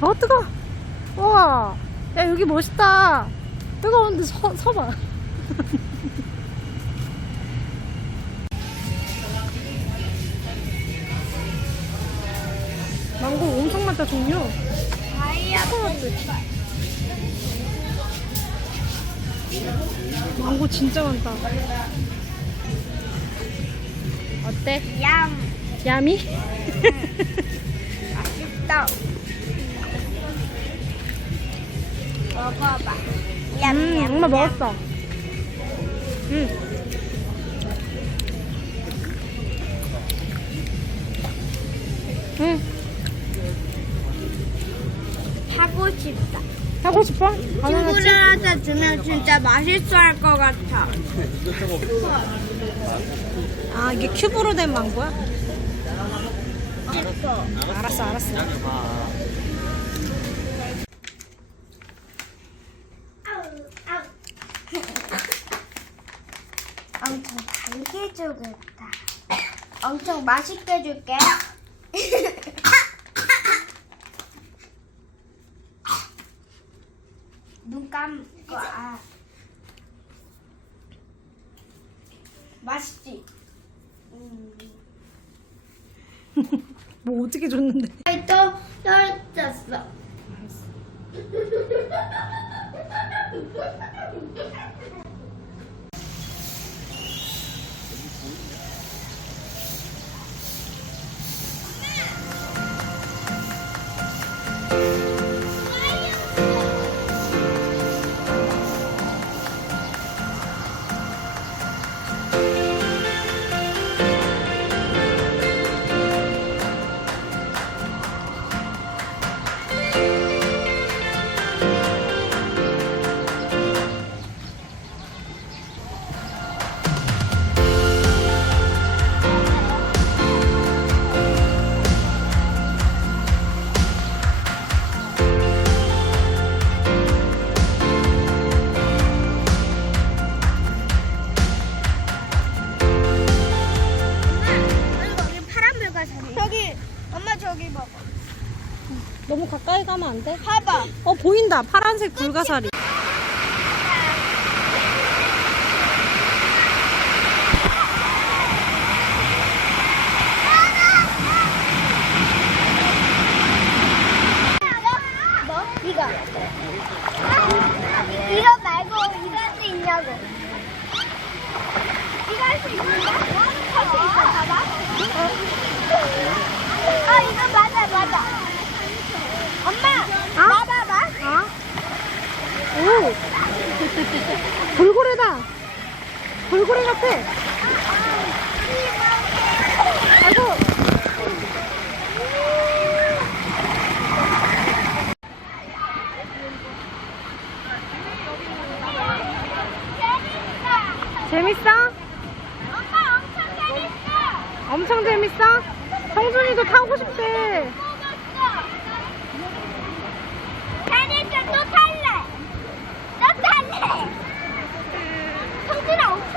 어, 뜨거. 우와. 야, 여기 멋있다. 뜨거운데 서, 서봐. 망고 엄청 많다, 종류. 다이아 망고 진짜 많다. 어때? 얌. 야미? 맛있다. 먹어봐. 음, 엄마 먹었어. 음. 응, 하고 싶다. 하고 싶어? 바나나 칩? 친구들한테 주면 진짜 맛있어 할 것 같아. 아, 이게 큐브로 된 망고야? 맛있어. 알았어, 알았어. 엄청 달게 주겠다. 엄청 맛있게 줄게. 눈 감고 아. 맛있지? 음. 뭐 어떻게 줬는데? 또 떨어졌어. 안 돼? 봐봐. 어, 보인다. 파란색 불가사리. 뭐? 이거. 이거 말고 이거 할 수 있냐고. 이거 할 수 있는데? 할 수 있어, 봐봐. 어, 이거 맞아, 맞아. 엄마, 어? 봐봐봐. 아? 오! 돌고래다! 돌고래 같아! 아이고! 재밌어? 엄마 엄청 재밌어. 엄청 재밌어? 성준이도 타고 싶대. 재밌어, 또 탈래. 또 탈래.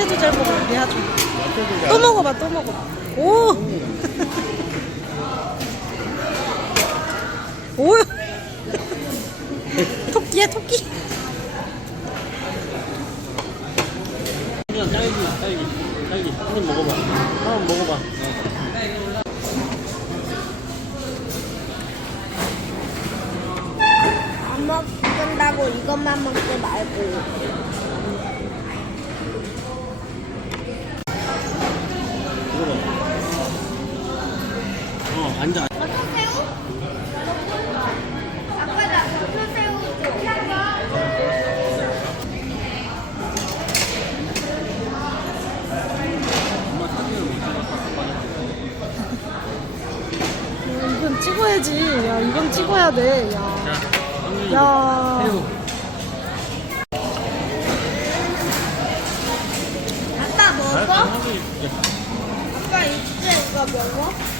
야채도 잘 먹는데 아주 또 먹어봐 또 먹어봐. 오! 오. 토끼야 토끼 그냥 딸기, 딸기, 딸기. 한번 먹어봐. 한번 먹어봐. 안 먹는다고 이것만 먹지 말고. 어, 앉아. 버터새우? 아빠 나 버터새우 줘. 이건 찍어야지 야 이건 찍어야 돼야 자, 형준이. 야. 새우. 아빠 먹어? 야, 아빠 이제 이거 먹어?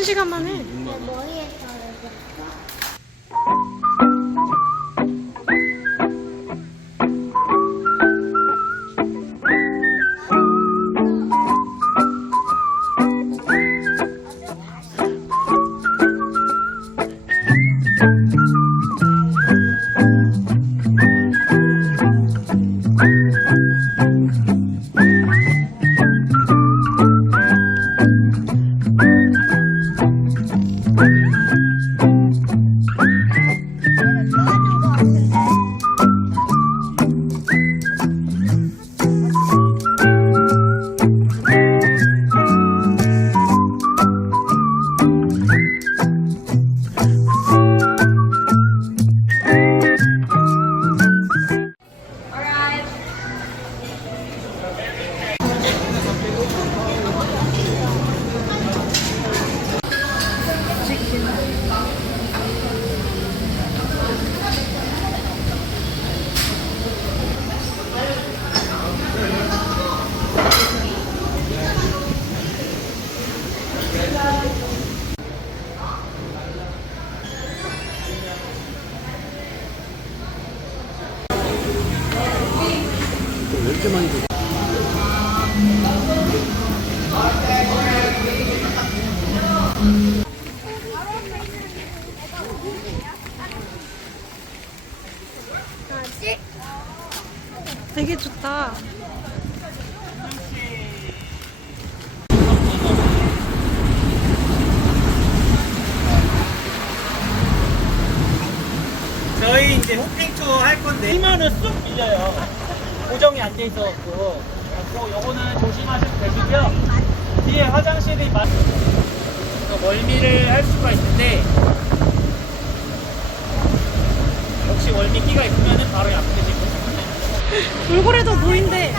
시간 만에 내 6만 원. 많이 줘? 뭐지? 되게 좋다 저희 이제 호핑 투어 할 건데 뛰면은 쑥 밀려요. 고정이 안 돼 있어갖고 그리고 요거는 조심하시면 되시고요. 뒤에 화장실이 많. 그래서 멀미를 할 수가 있는데 역시 멀미 끼가 있으면은 바로 약해지고. 돌고래도 보인대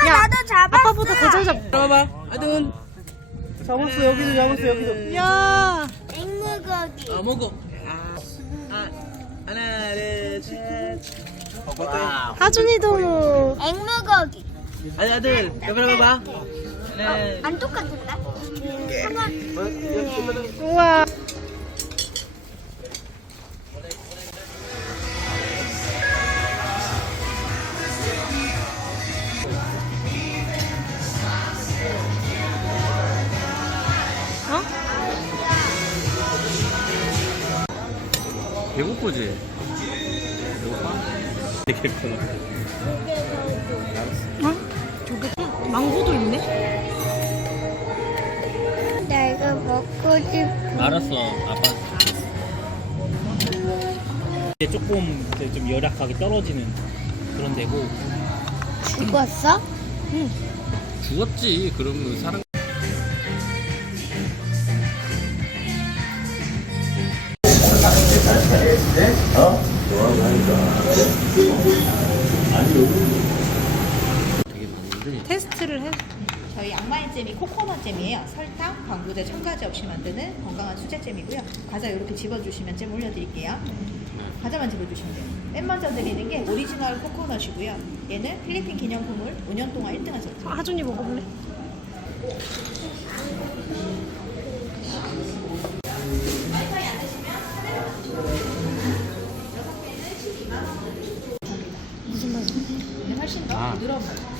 아빠 야, 나도 잡았어. 아빠보다 더 잘 잡. 봐봐. 아든. 잡았어 여기도 잡았어 여기도. 야. 앵무거기. 아 먹어. 아, 하나, 둘, 셋. 와우. 하준이도. 앵무거기. 아들, 아들, 여기 봐봐. 하나, 안 똑같은가? 한번 우와. 배고파? 되게 배고파. 어? 저기 망고도 있네. 내가 먹고 싶어. 알았어, 아빠. 이제 조금 이제 좀 열악하게 떨어지는 그런 데고. 죽었어? 죽었지. 그러면 사람. 테스트를 해. 저희 양마의 잼이 코코넛 잼이에요. 설탕, 광고제, 첨가제 없이 만드는 건강한 수제 잼이고요. 과자 이렇게 집어주시면 잼 올려드릴게요. 과자만 집어주시면 돼요. 맨 먼저 드리는 게 오리지널 코코넛이고요. 얘는 필리핀 기념품을 5년 동안 1등한 제품. 아, 하준이 먹어볼래? 무슨 맛이야? 근데 훨씬 더 아. 부드러운 거